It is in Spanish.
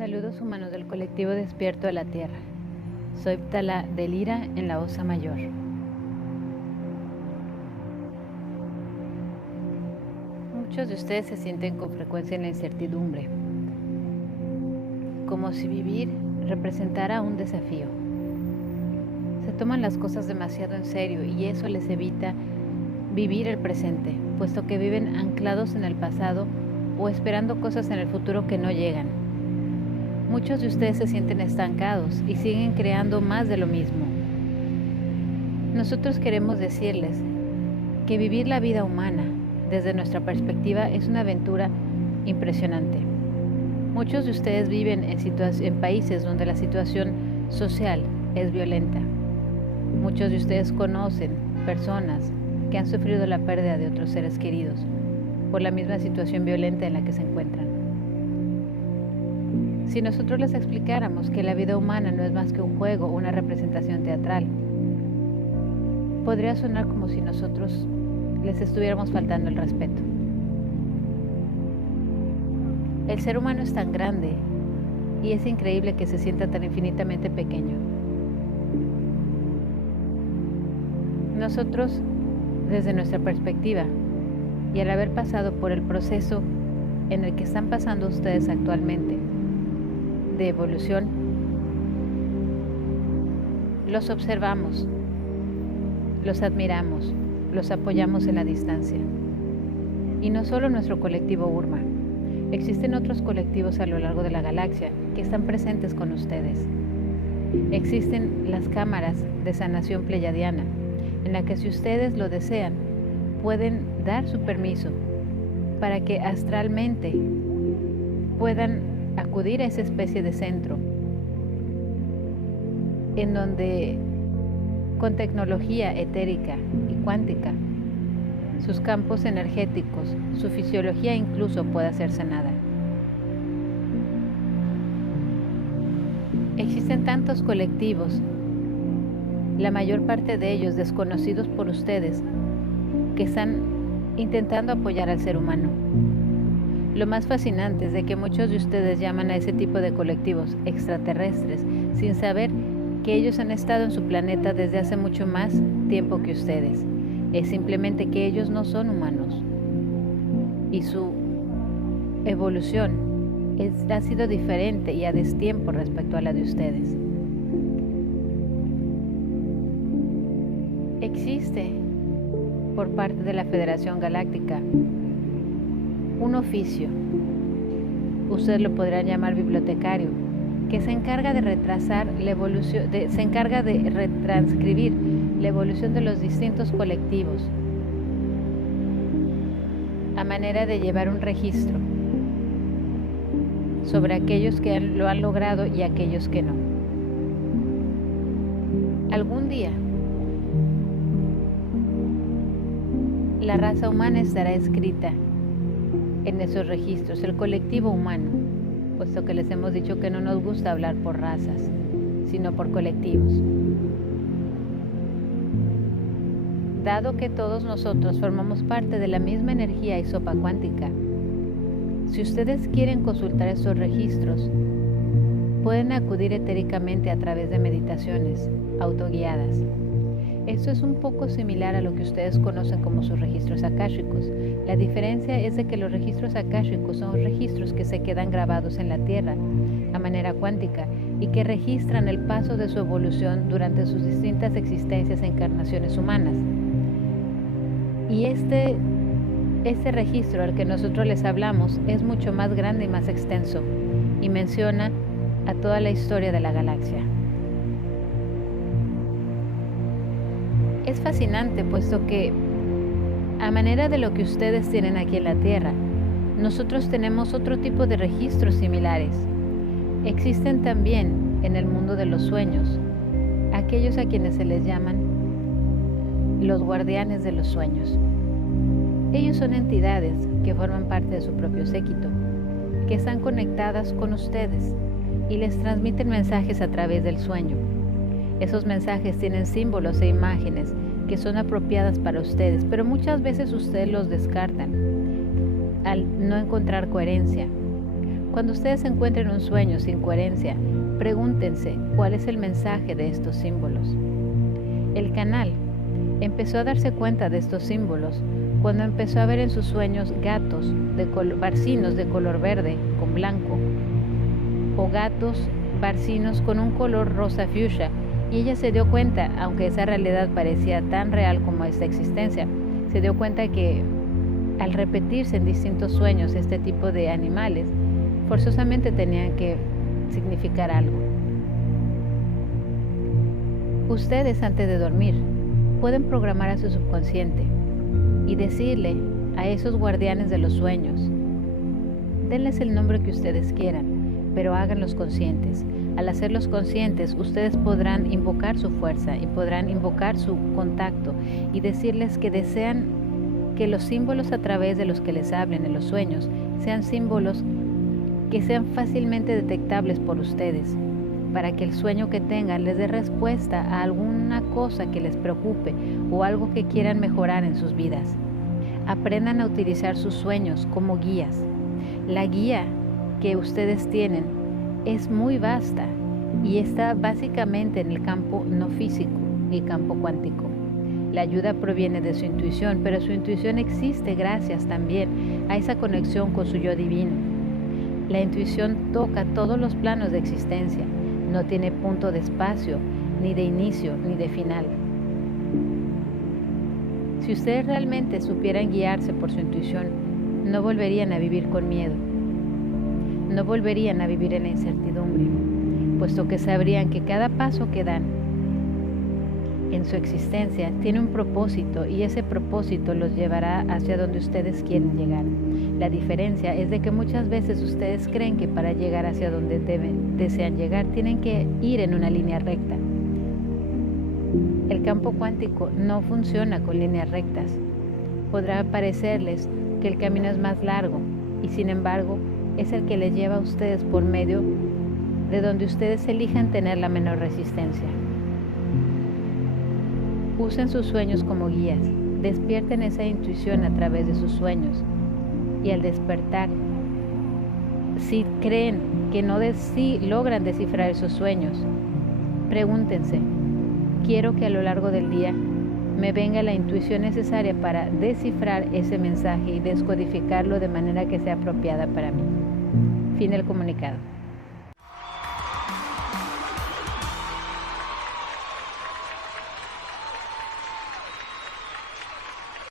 Saludos humanos del colectivo Despierto de la Tierra. Soy Ptala de Lira en la Osa Mayor. Muchos de ustedes se sienten con frecuencia en la incertidumbre, como si vivir representara un desafío. Se toman las cosas demasiado en serio y eso les evita vivir el presente, puesto que viven anclados en el pasado o esperando cosas en el futuro que no llegan. Muchos de ustedes se sienten estancados y siguen creando más de lo mismo. Nosotros queremos decirles que vivir la vida humana desde nuestra perspectiva es una aventura impresionante. Muchos de ustedes viven en países donde la situación social es violenta. Muchos de ustedes conocen personas que han sufrido la pérdida de otros seres queridos por la misma situación violenta en la que se encuentran. Si nosotros les explicáramos que la vida humana no es más que un juego o una representación teatral, podría sonar como si nosotros les estuviéramos faltando el respeto. El ser humano es tan grande y es increíble que se sienta tan infinitamente pequeño. Nosotros, desde nuestra perspectiva, y al haber pasado por el proceso en el que están pasando ustedes actualmente, de evolución, los observamos, los admiramos, los apoyamos en la distancia. Y no solo nuestro colectivo Urma, existen otros colectivos a lo largo de la galaxia que están presentes con ustedes. Existen las cámaras de sanación pleyadiana, en la que si ustedes lo desean, pueden dar su permiso para que astralmente puedan acudir a esa especie de centro en donde con tecnología etérica y cuántica sus campos energéticos, su fisiología incluso pueda ser sanada. Existen tantos colectivos, la mayor parte de ellos desconocidos por ustedes, que están intentando apoyar al ser humano. Lo más fascinante es de que muchos de ustedes llaman a ese tipo de colectivos extraterrestres sin saber que ellos han estado en su planeta desde hace mucho más tiempo que ustedes. Es simplemente que ellos no son humanos y su evolución ha sido diferente y a destiempo respecto a la de ustedes. Existe por parte de la Federación Galáctica un oficio, ustedes lo podrán llamar bibliotecario, que se encarga de retrasar la evolución, se encarga de retranscribir la evolución de los distintos colectivos a manera de llevar un registro sobre aquellos que lo han logrado y aquellos que no. Algún día la raza humana estará escrita en esos registros, el colectivo humano, puesto que les hemos dicho que no nos gusta hablar por razas, sino por colectivos. Dado que todos nosotros formamos parte de la misma energía y sopa cuántica, si ustedes quieren consultar estos registros, pueden acudir etéricamente a través de meditaciones autoguiadas. Esto es un poco similar a lo que ustedes conocen como sus registros akáshicos. La diferencia es de que los registros akáshicos son registros que se quedan grabados en la Tierra a manera cuántica y que registran el paso de su evolución durante sus distintas existencias e encarnaciones humanas. Y este registro al que nosotros les hablamos es mucho más grande y más extenso y menciona a toda la historia de la galaxia. Es fascinante, puesto que, a manera de lo que ustedes tienen aquí en la Tierra, nosotros tenemos otro tipo de registros similares. Existen también en el mundo de los sueños aquellos a quienes se les llaman los guardianes de los sueños. Ellos son entidades que forman parte de su propio séquito, que están conectadas con ustedes y les transmiten mensajes a través del sueño. Esos mensajes tienen símbolos e imágenes que son apropiadas para ustedes, pero muchas veces ustedes los descartan al no encontrar coherencia, Cuando ustedes encuentren un sueño sin coherencia, pregúntense cuál es el mensaje de estos símbolos. El canal empezó a darse cuenta de estos símbolos cuando empezó a ver en sus sueños gatos barcinos de color verde con blanco o gatos barcinos con un color rosa fuchsia, y ella se dio cuenta, aunque esa realidad parecía tan real como esta existencia, se dio cuenta que al repetirse en distintos sueños este tipo de animales, forzosamente tenían que significar algo. Ustedes, antes de dormir, pueden programar a su subconsciente y decirle a esos guardianes de los sueños, denles el nombre que ustedes quieran, pero háganlos conscientes. Al hacerlos conscientes, ustedes podrán invocar su fuerza y podrán invocar su contacto y decirles que desean que los símbolos a través de los que les hablen en los sueños sean símbolos que sean fácilmente detectables por ustedes, para que el sueño que tengan les dé respuesta a alguna cosa que les preocupe o algo que quieran mejorar en sus vidas. Aprendan a utilizar sus sueños como guías. La guía que ustedes tienen es muy vasta y está básicamente en el campo no físico y campo cuántico. La ayuda proviene de su intuición, pero su intuición existe gracias también a esa conexión con su yo divino. La intuición toca todos los planos de existencia, no tiene punto de espacio, ni de inicio, ni de final. Si ustedes realmente supieran guiarse por su intuición, no volverían a vivir con miedo, no volverían a vivir en la incertidumbre, puesto que sabrían que cada paso que dan en su existencia tiene un propósito y ese propósito los llevará hacia donde ustedes quieren llegar. La diferencia es de que muchas veces ustedes creen que para llegar hacia donde desean llegar tienen que ir en una línea recta. El campo cuántico no funciona con líneas rectas. Podrá parecerles que el camino es más largo y sin embargo es el que les lleva a ustedes por medio de donde ustedes elijan tener la menor resistencia. Usen sus sueños como guías, despierten esa intuición a través de sus sueños y al despertar, si creen que no logran descifrar esos sueños, pregúntense, quiero que a lo largo del día me venga la intuición necesaria para descifrar ese mensaje y descodificarlo de manera que sea apropiada para mí. Fin del comunicado.